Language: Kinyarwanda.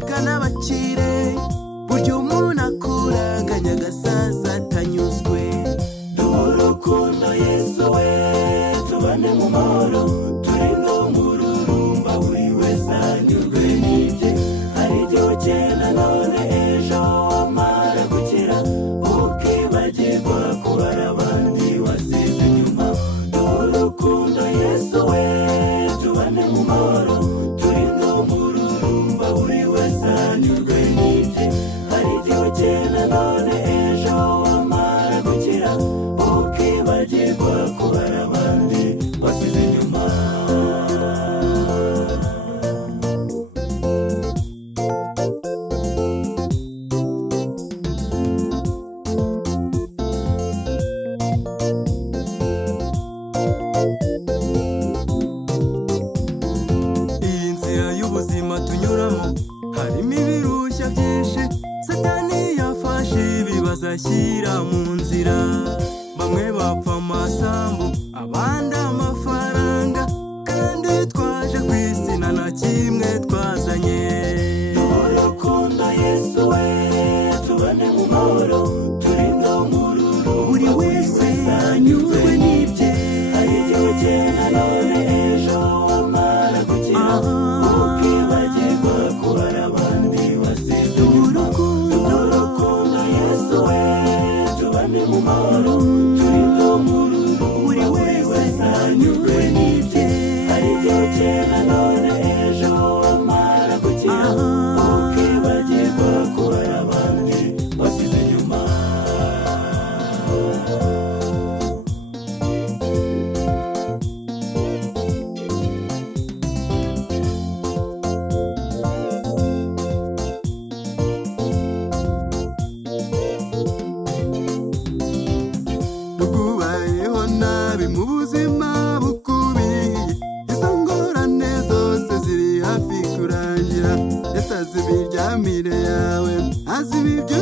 abashika n'abakire buryo umuntu akuranganya agasaza atanyuzwe urukundo Yesu we tubane mu mahoro turi no umururumba buri wese anyurwe n'ibye hari igihe ukena none ejo wamara gukira ukibagirwa kubara abandi wasize inyuma urukundo Yesu we tubane mu mahoro turi no umururumba buri wese anyurwe n'ibye hari igihe ukena none ejo wamara gukira ukibagirwa kubara abandi wasize inyuma iyi nzira y'ubuzima tunyuramo harimo ibirushya byinshi satani yafashe ibibazo ashyira mu nzira bamwe bapfa amasambu abandi amafaranga kandi twaje ku isi nta na kimwe twazanye urukundo Yesu we tubane mu mahoro turi no umururumba buri wese anyurwe n'ibye hari igihe ukena none ejo wamara gukira ukibagirwa kubara abandi wasize inyuma urukundo Yesu we tubane mu mahoro turi no umururumba buri wese anyurwe n'ibye hari igihe ukena none ejo wamara gukira ukibagirwa kubara abandi wasize inyuma tukubayeho nabi mu buzima bukubiye izo ngorane zose ziri hafi kurangira ese azi ibiryamire yawe azi ibyo